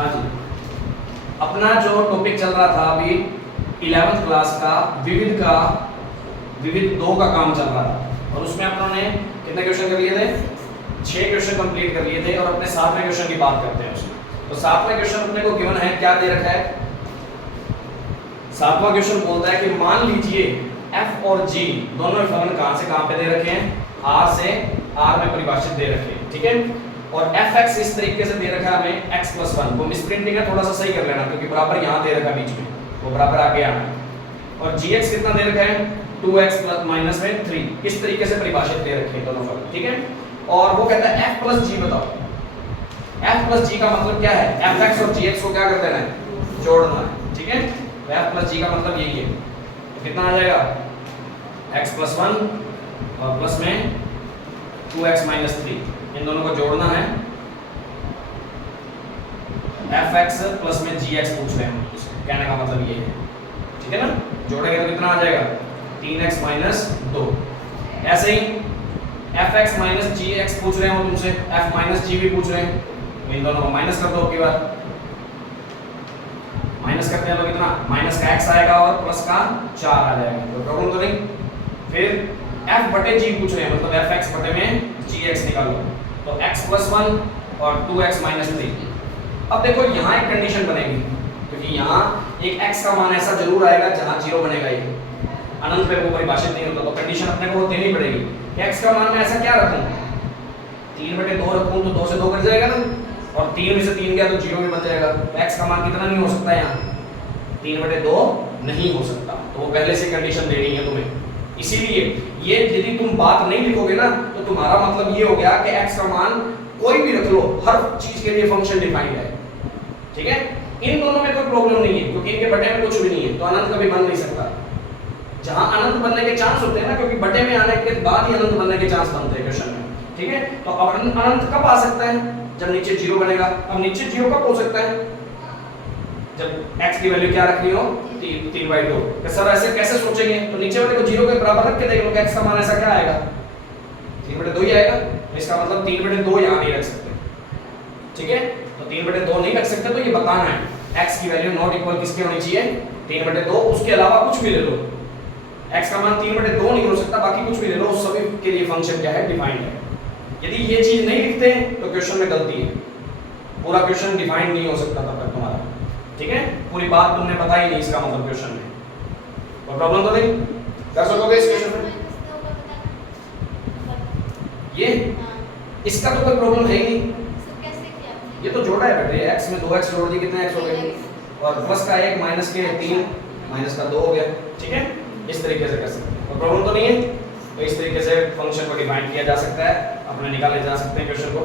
हाँ जी, अपना जो टॉपिक चल रहा था अभी 11th क्लास का विविध दो का काम चल रहा था और उसमें अपनों ने कितने क्वेश्चन कर लिए थे? 6 क्वेश्चन कंप्लीट कर लिए थे और अपने 7वें क्वेश्चन की बात करते हैं उसमें। तो 7वां क्वेश्चन अपने को गिवन है, क्या दे रखा है? 7वां क्वेश्चन बोलता है कि मान लीजिए f और g दोनों फलन कहां से कहां पे दे रखे हैं? r से r में परिभाषित दे रखे हैं, ठीक है। और fx इस तरीके से दे रखा है हमें x + 1, वो मिसप्रिंटिंग है, थोड़ा सा सही कर लेना क्योंकि बराबर यहां दे रखा बीच में, वो बराबर आगे आना है। और gx कितना दे रखा है? 2x - 3, इस तरीके से परिभाषित दे रखे हैं दोनों फलन, ठीक है। और वो कहता है f + g बताओ। f + g का मतलब क्या है? fx और gx को क्या कर देना है? जोड़ना है, ठीक है। तो f + g का मतलब यही है। तो कितना आ जाएगा? x + 1 और प्लस में 2x - 3, इन दोनों को जोड़ना है। fx प्लस में gx पूछ रहे हैं, कहने का मतलब ये है, ठीक है ना। जोड़ेंगे तो कितना आ जाएगा? 3x - 2। ऐसे ही fx - gx पूछ रहे हो तुमसे, f - g भी पूछ रहे हैं, तो इन दोनों को माइनस कर दो की बार। माइनस करते हैं तो कितना? माइनस का x आएगा और प्लस का 4 आ जाएगा, तो प्रॉब्लम तो नहीं। फिर f/g पूछ रहे हैं, मतलब fx बटे में gx निकालो, तो x + 1 और 2x - 3। अब देखो यहाँ एक कंडीशन बनेगी, क्योंकि यहाँ एक x का मान ऐसा जरूर आएगा जहाँ 0 बनेगा, ये अनंत पे वो परिभाषित नहीं होता, तो कंडीशन अपने को देनी पड़ेगी कि x का मान मैं ऐसा क्या रखूँ? 3/2 रखूँ तो 2 से 2 कट जाएगा ना, और 3 में से 3 गया तो 0 भी बन जाएगा। तो x का मान कितना नहीं हो सकता यहाँ? 3/2 नहीं हो सकता, तो वो पहले से कंडीशन देनी है तुम्हें। इसीलिए ये यदि तुम बात नहीं लिखोगे ना तो तुम्हारा मतलब ये हो गया कि x का मान कोई भी रख लो, हर चीज के लिए फंक्शन डिफाइंड है, ठीक है। इन दोनों में कोई प्रॉब्लम नहीं है क्योंकि इनके बटे में कुछ भी नहीं है, तो अनंत कभी बन नहीं सकता। जहां अनंत बनने के चांस होते हैं ना, क्योंकि बटे में आने के बाद ही अनंत बनने के चांस बनते हैं क्वेश्चन में, ठीक है। तो अब अनंत कब आ सकता है? जब नीचे 0 बनेगा। अब नीचे 0 कब हो सकता है? जब x की वैल्यू क्या रखनी हो? 3/2। तो सर ऐसे कैसे सोचेंगे? तो नीचे वाले को 0 के बराबर रख के देख लो कि x का मान ऐसा क्या आएगा? 3/2 ही आएगा। तो इसका मतलब 3/2 यहां नहीं रख सकते, ठीक है। तो 3/2 नहीं रख सकते, तो ये बताना है x की वैल्यू नॉट इक्वल किसके होनी चाहिए? 3/2, उसके अलावा कुछ भी ले लो। x का मान 3/2 नहीं हो सकता, बाकी कुछ भी ले लो, उस सभी के लिए फंक्शन क्या है? डिफाइंड है। यदि ये चीज नहीं लिखते तो क्वेश्चन में गलती है, पूरा क्वेश्चन डिफाइंड नहीं हो सकता तब तक तुम्हारा, ठीक है। पूरी बात तुमने पता ही नहीं इसका मतलब क्वेश्चन में, और प्रॉब्लम तो नहीं कर सकोगे इस क्वेश्चन में। ये इसका तो कोई प्रॉब्लम है ही नहीं, ये तो जोड़ा है बेटे, x में 2x जोड़ दिए, कितने x हो गए? और प्लस का 1 माइनस के 3 माइनस का 2 हो गया, ठीक है। इस तरीके से कर सकते हैं, और प्रॉब्लम तो नहीं है। तो इस तरीके से फंक्शन को डिफाइन किया जा सकता है, अपने निकाले जा सकते हैं क्वेश्चन को।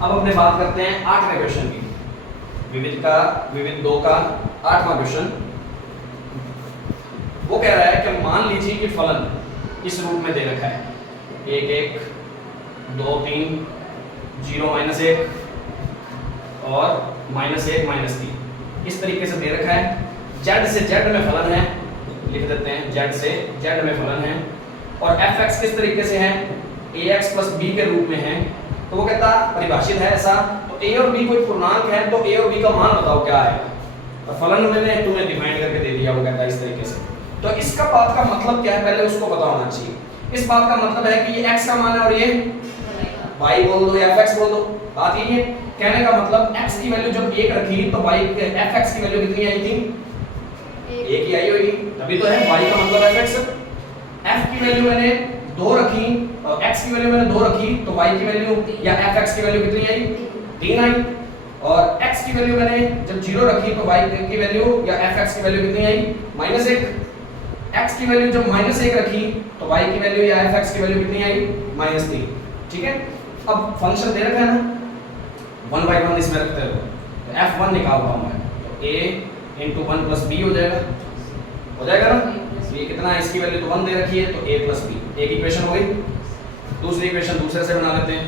अब अपने बात करते हैं 8वें क्वेश्चन की, विविध 2 का 8वां क्वेश्चन। वो कह रहा है कि मान लीजिए कि फलन इस रूप में दे रखा है 1 1 2 3 0 - 1 और -1 -3, इस तरीके से दे रखा है। z से z में फलन है, लिख देते हैं z से z में फलन है, और fx किस तरीके से है? ax + b के रूप में है। तो वो कहता परिभाषित है ऐसा, तो a और b कोई पूर्णांक है, तो a और b का मान बताओ क्या है? तो फलन मैंने तुम्हें डिफाइन करके दे दिया, वो कहता है इस तरीके से। तो इसका बात का मतलब क्या है, पहले उसको पता होना चाहिए। इस बात का मतलब है कि ये x का मान है और ये y बोल दो या fx बोल दो, बात यही है। कहने का मतलब x की वैल्यू जब 1 रखी तो y fx की वैल्यू कितनी आई थी? 1 ही आई होगी, तभी तो है y का मतलब fx। f की वैल्यू मैंने 2 रखी और x की वैल्यू मैंने 2 रखी, तो y की वैल्यू या fx की वैल्यू कितनी आई? 3 आई। और x की वैल्यू मैंने जब 0 रखी तो y की वैल्यू या fx की वैल्यू कितनी आई? -1। x की वैल्यू जब -1 रखी तो y की वैल्यू या fx की वैल्यू कितनी आई? -3, ठीक है। अब फंक्शन दे रखा है ना, 1 by 1 इसमें रखते हो, तो f1 निकालता हूं मैं, तो a × 1 + b हो जाएगा ना। तो ये कितना है? इसकी वैल्यू तो 1 दे रखी है, तो a + b, एक इक्वेशन हो गई। दूसरी इक्वेशन दूसरे से बना लेते हैं,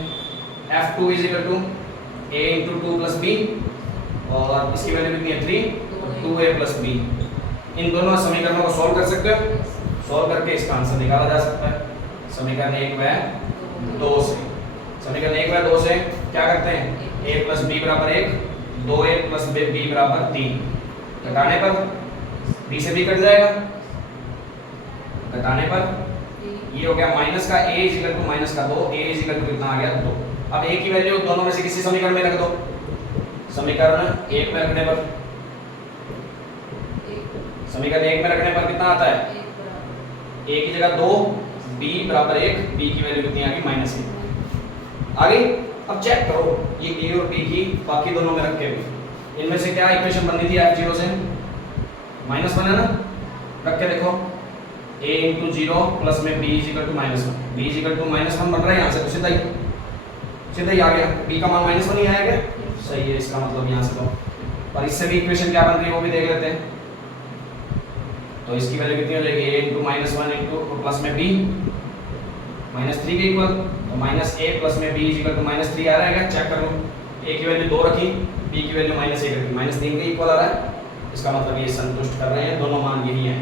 f2 = a × 2 + b, और इसकी वैल्यू कितनी है? 3, तो 2a + b। इन दोनों समीकरणों को सॉल्व कर सकते हो। सॉल्व करके इसका आंसर निकाला जा सकता है। समीकरण 1 व 2 से, समीकरण 1 व 2 से क्या करते हैं, a प्लस बी बराबर 1, 2a प्लस बी बराबर 3, घटाने पर b से b कट जाएगा, घटाने पर ये हो गया माइनस का a is equal to minus का 2, a इज इक्वल टू कितना आ गया 2। अब a की वैल्यू दोनों में से किसी समीकरण में रख दो, समीकरण 1 में रखने पर, समीकरण 1 में रखने पर कितना आता है, a की जगह 2, b बराबर 1, b की वैल्यू कितनी आ गई -1 आ गई। अब चेक करो ये a और b की बाकी दोनों में रख के भी, इनमें से क्या इक्वेशन बननी थी f0 से, -1 है ना, रख के देखो a इंटू 0 प्लस में b is equal to -1, b is equal to -1 बन रहा है यहाँ से, तो सीधा ही आ गया, b का मान -1 ही आएगा, सही है, इसका मतलब यहाँ से तो। और इससे भी इक्वेशन क्या बन रही है वो भी देख लेते हैं। तो इसकी वैल्यू कितनी हो जाएगी, a इंटू -1 इंटू प्लस में b -3 के इक्वल, तो -a प्लस में b इज इक्वल टू -3 आ रहा है, चेक कर लो, a की वैल्यू 2 रखी, b की वैल्यू -1 रखी, -3 के इक्वल आ रहा है, इसका मतलब ये संतुष्ट कर रहे हैं, दोनों मान यही हैं।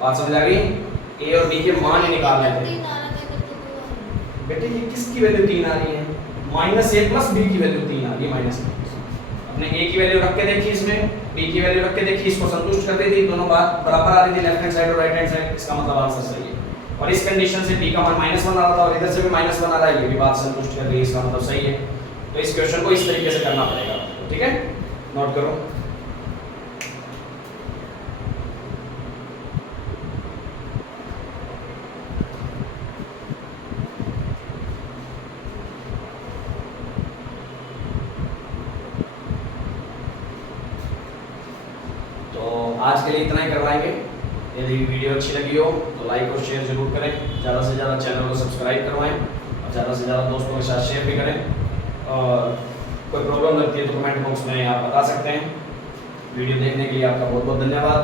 बात समझ आ गई, a और b के मान ही निकालने थे बेटे, ये किसकी वैल्यू 3 आ रही है, -a प्लस b की वैल्यू 3 आ रही है, अपने a की वैल्यू रख के देखी, इसमें b की वैल्यू रख के देखी, इसको संतुष्ट कर रही थी, दोनों बात बराबर आ रही थी, लेफ्ट हैंड साइड और राइट हैंड साइड, इसका मतलब आंसर सही है। और इस कंडीशन से b का मान -1 आ रहा था और इधर से भी -1 आ रहा है, ये भी बात संतुष्ट कर रही है, इसका मतलब सही है। तो इस क्वेश्चन को इस तरीके से करना पड़ेगा, ठीक है, नोट करो। आज के लिए इतना ही करवाएंगे। यदि वीडियो अच्छी लगी हो तो लाइक और शेयर जरूर करें, ज़्यादा से ज़्यादा चैनल को सब्सक्राइब करवाएं और ज़्यादा से ज़्यादा दोस्तों के साथ शेयर भी करें। और कोई प्रॉब्लम लगती है तो कमेंट बॉक्स में आप बता सकते हैं। वीडियो देखने के लिए आपका बहुत बहुत धन्यवाद।